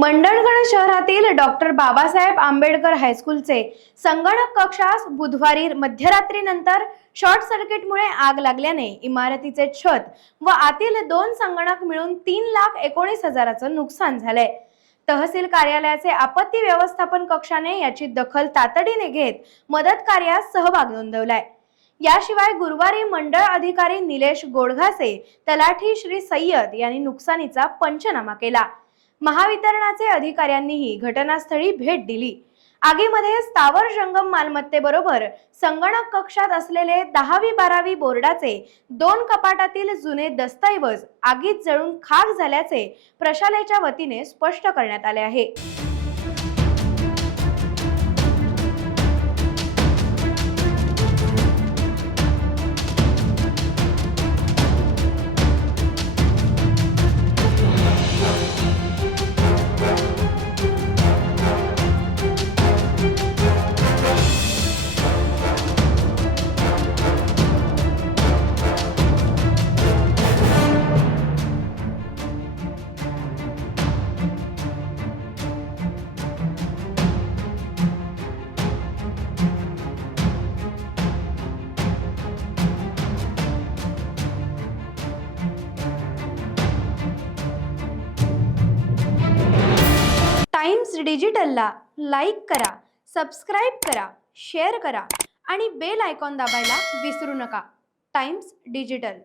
मंडणगड शहरातील डॉक्टर बाबासाहेब आंबेडकर हायस्कूलचे संगणक कक्षास बुधवारी मध्यरात्रीनंतर शॉर्ट सर्किटमुळे आग लागल्याने इमारतीचे छत व आतील 2 संगणक मिळून 3,19,000चं नुकसान झालंय। तहसील कार्यालयाचे आपत्ती व्यवस्थापन कक्षाने याची दखल तातडीने घेत मदत कार्यात सहभाग नोंदवलाय। याशिवाय गुरुवारी मंडळ अधिकारी निलेश गोडघासे, तलाठी श्री सय्यद यांनी नुकसानीचा पंचनामा केला। महावितरणाचे अधिकाऱ्यांनीही घटनास्थळी भेट दिली। आगीमध्ये स्थावर जंगम मालमत्तेबरोबर संगणक कक्षात असलेले 10वी-12वी बोर्डाचे 2 कपाटातील जुने दस्तऐवज आगीत जळून खाक झाल्याचे प्रशालेच्या वतीने स्पष्ट करण्यात आले आहे। टाइम्स डिजिटलला लाईक करा, सबस्क्राइब करा, शेअर करा आणि बेल आयकॉन दाबायला विसरू नका। Times digital.